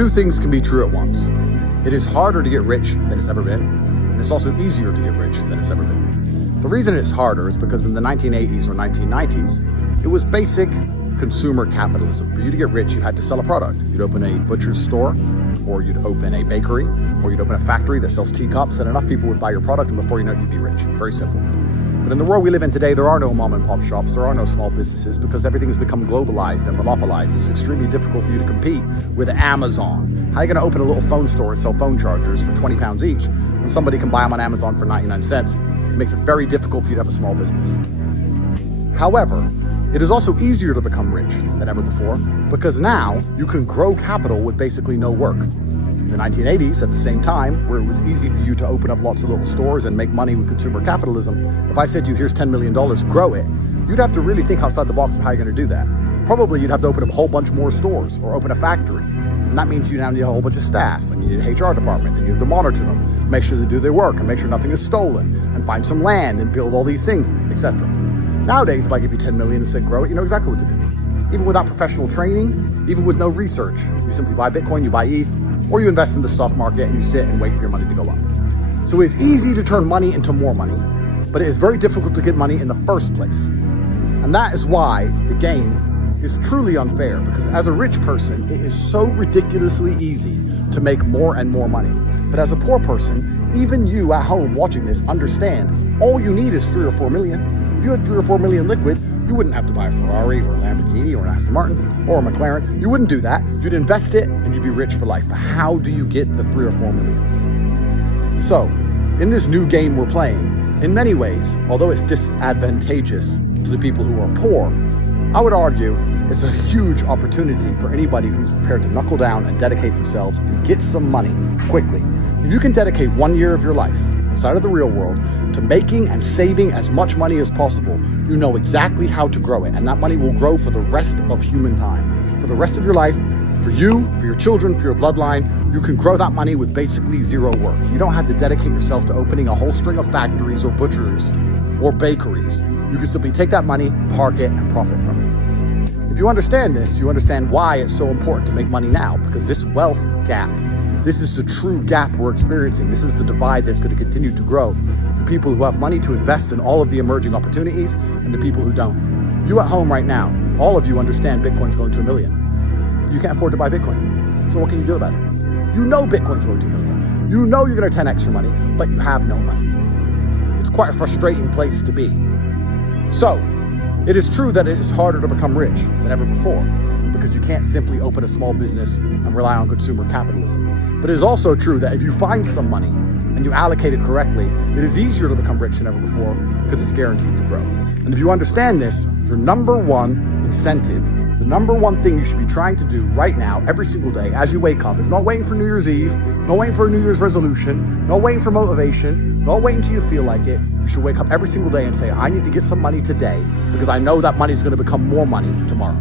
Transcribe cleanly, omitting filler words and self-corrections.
Two things can be true at once. It is harder to get rich than it's ever been, and it's also easier to get rich than it's ever been. The reason it's harder is because in the 1980s or 1990s, it was basic consumer capitalism. For you to get rich, you had to sell a product. You'd open a butcher's store, or you'd open a bakery, or you'd open a factory that sells teacups, and enough people would buy your product, and before you know it, you'd be rich. Very simple. But in the world we live in today, there are no mom and pop shops, there are no small businesses, because everything has become globalized and monopolized. It's extremely difficult for you to compete with Amazon. How are you gonna open a little phone store and sell phone chargers for 20 pounds each when somebody can buy them on Amazon for 99 cents? It makes it very difficult for you to have a small business. However, it is also easier to become rich than ever before, because now you can grow capital with basically no work. In the 1980s, at the same time, where it was easy for you to open up lots of little stores and make money with consumer capitalism, if I said to you, here's $10 million, grow it, you'd have to really think outside the box of how you're gonna do that. Probably you'd have to open up a whole bunch more stores or open a factory. And that means you now need a whole bunch of staff, and you need an HR department, and you have to monitor them, make sure they do their work, and make sure nothing is stolen, and find some land and build all these things, etc. Nowadays, if I give you 10 million and say grow it, you know exactly what to do. Even without professional training, even with no research, you simply buy Bitcoin, you buy ETH, or you invest in the stock market and you sit and wait for your money to go up. So it's easy to turn money into more money, but it is very difficult to get money in the first place. And that is why the game is truly unfair, because as a rich person, it is so ridiculously easy to make more and more money. But as a poor person, even you at home watching this understand all you need is 3 or 4 million. If you had 3 or 4 million liquid, you wouldn't have to buy a Ferrari or a Lamborghini or an Aston Martin or a McLaren. You wouldn't do that. You'd invest it and you'd be rich for life. But how do you get the 3 or 4 million? So, in this new game we're playing, in many ways, although it's disadvantageous to the people who are poor, I would argue it's a huge opportunity for anybody who's prepared to knuckle down and dedicate themselves and get some money quickly. If you can dedicate 1 year of your life inside of the real world to making and saving as much money as possible, you know exactly how to grow it, and that money will grow for the rest of human time. For the rest of your life, for you, for your children, for your bloodline, you can grow that money with basically zero work. You don't have to dedicate yourself to opening a whole string of factories or butcheries or bakeries. You can simply take that money, park it, and profit from it. If you understand this, you understand why it's so important to make money now, because this wealth gap, this is the true gap we're experiencing. This is the divide that's going to continue to grow. The people who have money to invest in all of the emerging opportunities and the people who don't. You at home right now, all of you understand Bitcoin's going to $1 million. You can't afford to buy Bitcoin. So what can you do about it? You know Bitcoin's going to $1 million. You know you're going to 10x your money, but you have no money. It's quite a frustrating place to be. So, it is true that it is harder to become rich than ever before, because you can't simply open a small business and rely on consumer capitalism. But it is also true that if you find some money and you allocate it correctly, it is easier to become rich than ever before, because it's guaranteed to grow. And if you understand this, your number one incentive, the number one thing you should be trying to do right now, every single day, as you wake up, is not waiting for New Year's Eve, not waiting for a New Year's resolution, not waiting for motivation, not waiting until you feel like it. You should wake up every single day and say, I need to get some money today, because I know that money is going to become more money tomorrow.